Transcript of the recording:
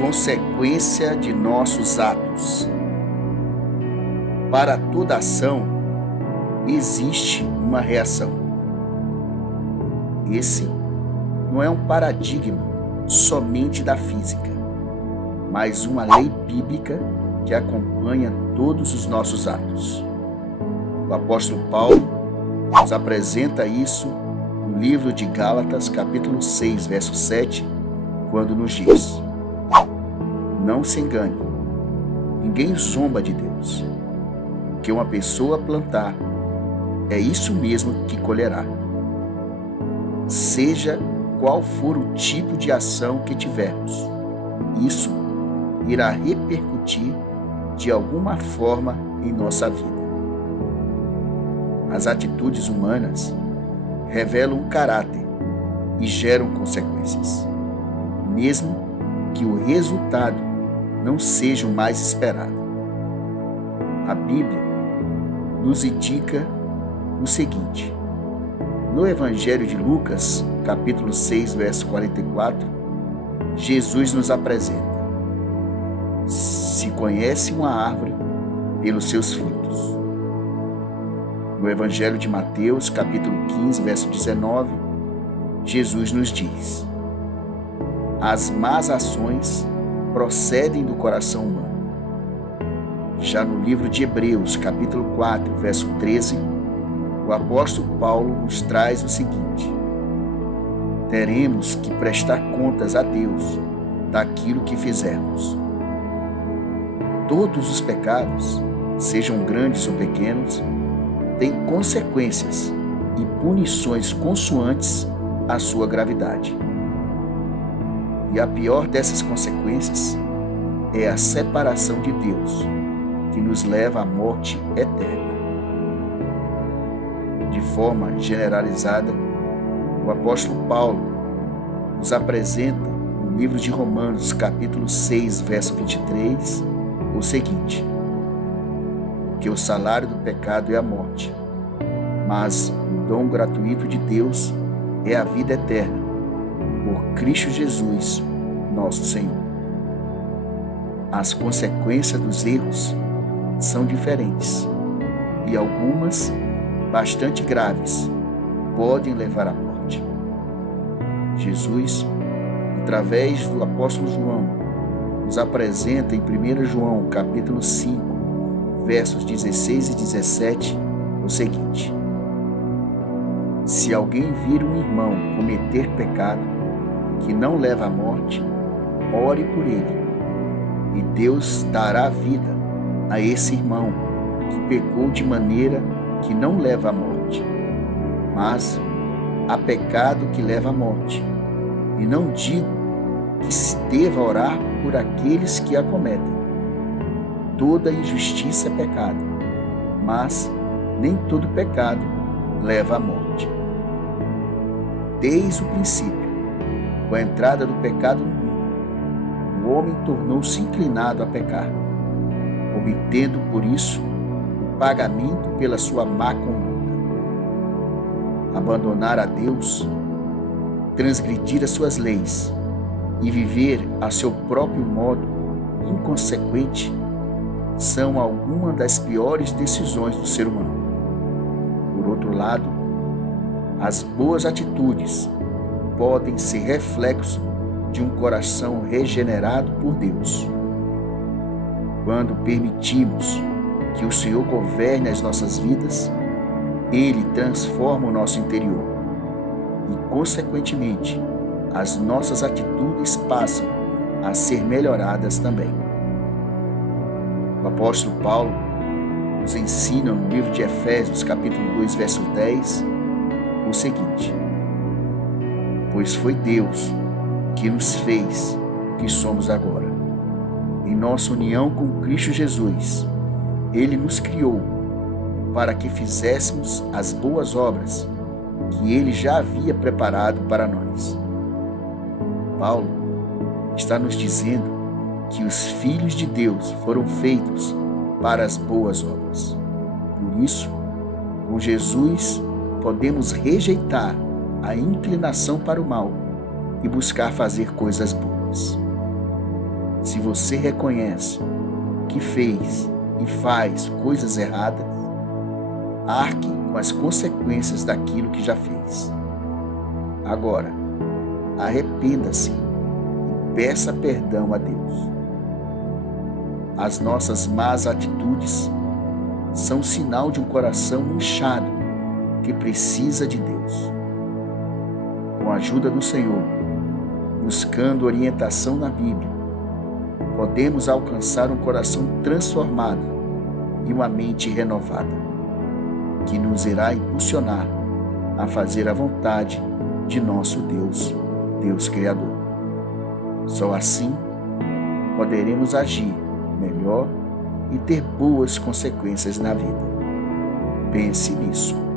Consequência de nossos atos. Para toda ação, existe uma reação. Esse não é um paradigma somente da física, mas uma lei bíblica que acompanha todos os nossos atos. O apóstolo Paulo nos apresenta isso no livro de Gálatas, capítulo 6, verso 7, quando nos diz: não se engane, ninguém zomba de Deus. O que uma pessoa plantar, é isso mesmo que colherá. Seja qual for o tipo de ação que tivermos, isso irá repercutir de alguma forma em nossa vida. As atitudes humanas revelam um caráter e geram consequências, mesmo que o resultado não seja o mais esperado. A Bíblia nos indica o seguinte: no Evangelho de Lucas, capítulo 6, verso 44, Jesus nos apresenta: se conhece uma árvore pelos seus frutos. No Evangelho de Mateus, capítulo 15, verso 19, Jesus nos diz: as más ações procedem do coração humano. Já no livro de Hebreus, capítulo 4, verso 13, o apóstolo Paulo nos traz o seguinte: teremos que prestar contas a Deus daquilo que fizermos. Todos os pecados, sejam grandes ou pequenos, têm consequências e punições consoantes à sua gravidade. E a pior dessas consequências é a separação de Deus, que nos leva à morte eterna. De forma generalizada, o apóstolo Paulo nos apresenta no livro de Romanos, capítulo 6, verso 23, o seguinte: porque o salário do pecado é a morte, mas o dom gratuito de Deus é a vida eterna, por Cristo Jesus, nosso Senhor. As consequências dos erros são diferentes e algumas, bastante graves, podem levar à morte. Jesus, através do apóstolo João, nos apresenta em 1 João, capítulo 5, versos 16 e 17, o seguinte: se alguém vir um irmão cometer pecado que não leva à morte, ore por ele, e Deus dará vida a esse irmão que pecou de maneira que não leva à morte. Mas há pecado que leva à morte, e não digo que se deva orar por aqueles que a cometem. Toda injustiça é pecado, mas nem todo pecado leva à morte. Desde o princípio, com a entrada do pecado no mundo, o homem tornou-se inclinado a pecar, obtendo por isso o pagamento pela sua má conduta. Abandonar a Deus, transgredir as suas leis e viver a seu próprio modo inconsequente são algumas das piores decisões do ser humano. Por outro lado, as boas atitudes podem ser reflexo de um coração regenerado por Deus. Quando permitimos que o Senhor governe as nossas vidas, Ele transforma o nosso interior e, consequentemente, as nossas atitudes passam a ser melhoradas também. O apóstolo Paulo nos ensina no livro de Efésios, capítulo 2, verso 10, o seguinte: pois foi Deus que nos fez o que somos agora. Em nossa união com Cristo Jesus, Ele nos criou para que fizéssemos as boas obras que Ele já havia preparado para nós. Paulo está nos dizendo que os filhos de Deus foram feitos para as boas obras. Por isso, com Jesus, podemos rejeitar a inclinação para o mal e buscar fazer coisas boas. Se você reconhece que fez e faz coisas erradas, arque com as consequências daquilo que já fez. Agora, arrependa-se e peça perdão a Deus. As nossas más atitudes são sinal de um coração inchado que precisa de Deus. Com a ajuda do Senhor, buscando orientação na Bíblia, podemos alcançar um coração transformado e uma mente renovada, que nos irá impulsionar a fazer a vontade de nosso Deus, Deus Criador. Só assim poderemos agir melhor e ter boas consequências na vida. Pense nisso.